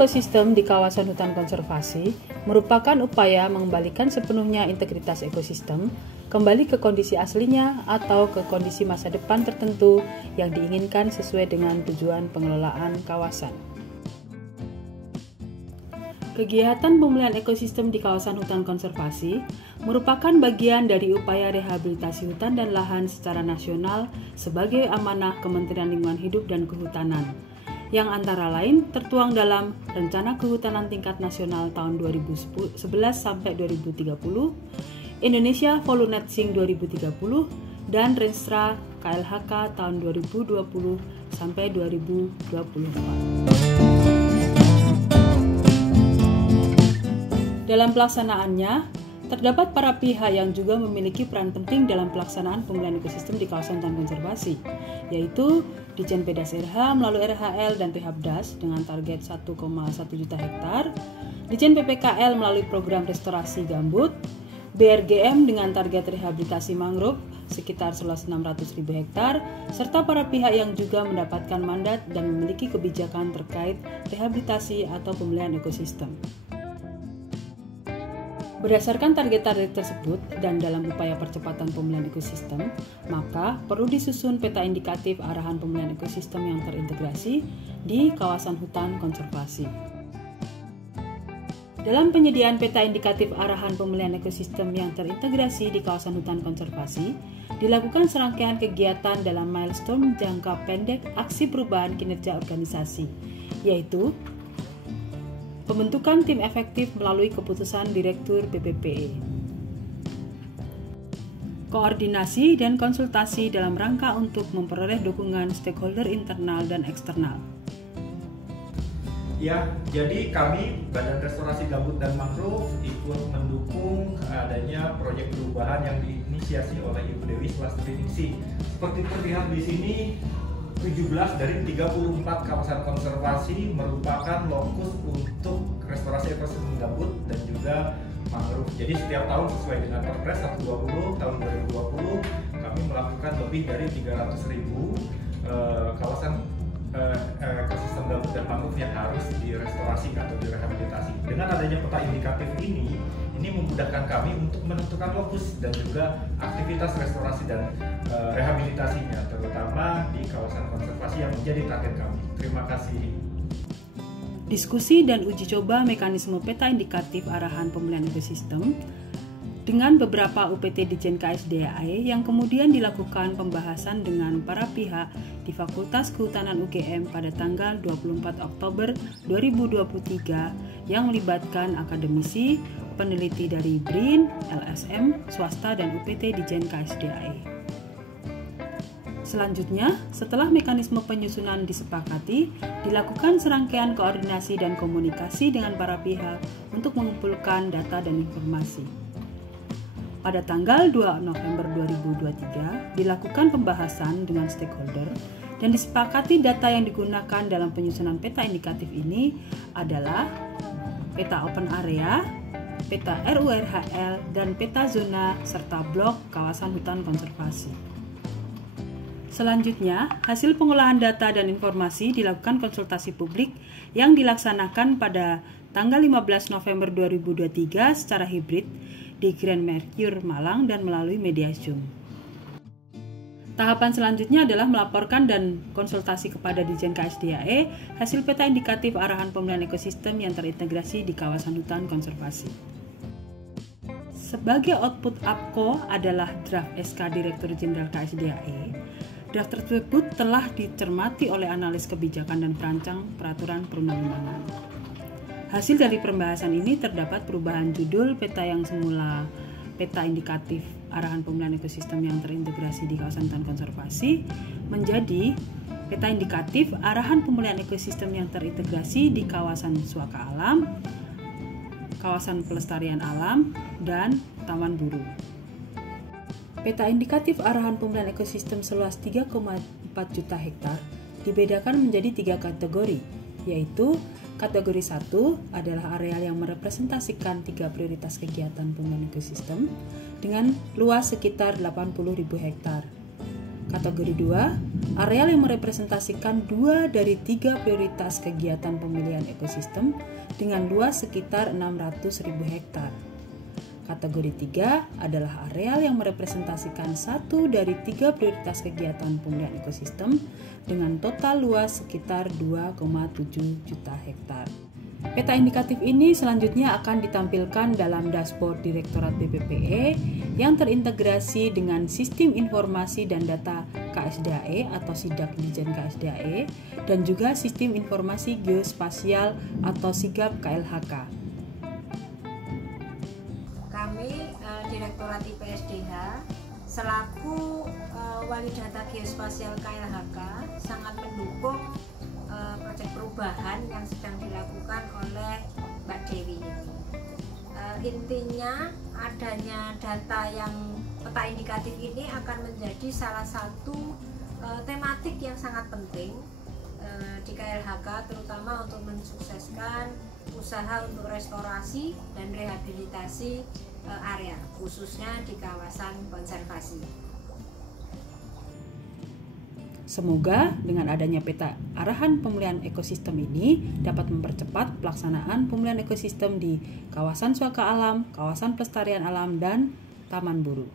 ekosistem di kawasan hutan konservasi merupakan upaya mengembalikan sepenuhnya integritas ekosistem kembali ke kondisi aslinya atau ke kondisi masa depan tertentu yang diinginkan sesuai dengan tujuan pengelolaan kawasan. Kegiatan pemulihan ekosistem di kawasan hutan konservasi merupakan bagian dari upaya rehabilitasi hutan dan lahan secara nasional sebagai amanah Kementerian Lingkungan Hidup dan Kehutanan, yang antara lain tertuang dalam Rencana Kehutanan Tingkat Nasional tahun 2011 sampai 2030, Indonesia Volunetzing 2030, dan Renstra KLHK tahun 2020 sampai 2024. Dalam pelaksanaannya, terdapat para pihak yang juga memiliki peran penting dalam pelaksanaan pemulihan ekosistem di kawasan hutan konservasi, yaitu Ditjen Pedas RH melalui RHL dan Rehapdas dengan target 1,1 juta hektar, Ditjen PPKL melalui program restorasi gambut, BRGM dengan target rehabilitasi mangrove sekitar seluas 600.000 hektar, serta para pihak yang juga mendapatkan mandat dan memiliki kebijakan terkait rehabilitasi atau pemulihan ekosistem. Berdasarkan target-target tersebut dan dalam upaya percepatan pemulihan ekosistem, maka perlu disusun peta indikatif arahan pemulihan ekosistem yang terintegrasi di kawasan hutan konservasi. Dalam penyediaan peta indikatif arahan pemulihan ekosistem yang terintegrasi di kawasan hutan konservasi, dilakukan serangkaian kegiatan dalam milestone jangka pendek aksi perubahan kinerja organisasi, yaitu pembentukan tim efektif melalui keputusan Direktur BPPE, koordinasi dan konsultasi dalam rangka untuk memperoleh dukungan stakeholder internal dan eksternal. Ya, jadi kami Badan Restorasi Gambut dan Mangrove ikut mendukung adanya proyek perubahan yang diinisiasi oleh Ibu Dewi Swastiningsih. Seperti terlihat di sini, 17 dari 34 kawasan konservasi merupakan lokus untuk restorasi ekosistem gambut dan juga mangrove. Jadi setiap tahun sesuai dengan Perpres 120 tahun 2020 kami melakukan lebih dari 300.000 kawasan ekosistem gambut dan mangrove yang harus direstorasi atau direhabilitasi. Dengan adanya peta indikatif ini memudahkan kami untuk menentukan lokus dan juga aktivitas restorasi dan rehabilitasinya, terutama di kawasan konservasi yang menjadi target kami. Terima kasih. Diskusi dan uji coba mekanisme peta indikatif arahan pemulihan ekosistem dengan beberapa UPT Ditjen KSDAE yang kemudian dilakukan pembahasan dengan para pihak di Fakultas Kehutanan UGM pada tanggal 24 Oktober 2023 yang melibatkan akademisi, peneliti dari BRIN, LSM, swasta, dan UPT Ditjen KSDAE. Selanjutnya, setelah mekanisme penyusunan disepakati, dilakukan serangkaian koordinasi dan komunikasi dengan para pihak untuk mengumpulkan data dan informasi. Pada tanggal 2 November 2023, dilakukan pembahasan dengan stakeholder dan disepakati data yang digunakan dalam penyusunan peta indikatif ini adalah peta open area, peta RURHL, dan peta zona serta blok kawasan hutan konservasi. Selanjutnya, hasil pengolahan data dan informasi dilakukan konsultasi publik yang dilaksanakan pada tanggal 15 November 2023 secara hibrid di Grand Mercure Malang dan melalui media Zoom. Tahapan selanjutnya adalah melaporkan dan konsultasi kepada Ditjen KSDAE hasil peta indikatif arahan pemulihan ekosistem yang terintegrasi di kawasan hutan konservasi. Sebagai output APKO adalah draft SK Direktur Jenderal KSDAE. Draft tersebut telah dicermati oleh analis kebijakan dan perancang peraturan perundang-undangan. Hasil dari pembahasan ini terdapat perubahan judul peta yang semula peta indikatif arahan pemulihan ekosistem yang terintegrasi di kawasan hutan konservasi menjadi peta indikatif arahan pemulihan ekosistem yang terintegrasi di kawasan suaka alam, kawasan pelestarian alam, dan taman burung. Peta indikatif arahan pemulihan ekosistem seluas 3,4 juta hektar dibedakan menjadi 3 kategori, yaitu kategori 1 adalah areal yang merepresentasikan 3 prioritas kegiatan pemulihan ekosistem dengan luas sekitar 80.000 hektar. Kategori 2, areal yang merepresentasikan 2 dari 3 prioritas kegiatan pemilihan ekosistem dengan luas sekitar 600.000 hektar. Kategori 3 adalah areal yang merepresentasikan 1 dari 3 prioritas kegiatan pemilihan ekosistem dengan total luas sekitar 2,7 juta hektar. Peta indikatif ini selanjutnya akan ditampilkan dalam dashboard Direktorat BPPE yang terintegrasi dengan Sistem Informasi dan Data KSDAE atau SIDAK Dijen KSDAE dan juga Sistem Informasi Geospasial atau SIGAP KLHK. Kami Direktorat IPSDH selaku Wali Data Geospasial KLHK sangat mendukung proyek perubahan yang sedang dilakukan oleh Mbak Dewi ini. Intinya adanya data yang peta indikatif ini akan menjadi salah satu tematik yang sangat penting di KLHK, terutama untuk mensukseskan usaha untuk restorasi dan rehabilitasi area, khususnya di kawasan konservasi. Semoga dengan adanya peta arahan pemeliharaan ekosistem ini dapat mempercepat pelaksanaan pemeliharaan ekosistem di kawasan suaka alam, kawasan pelestarian alam, dan taman buru.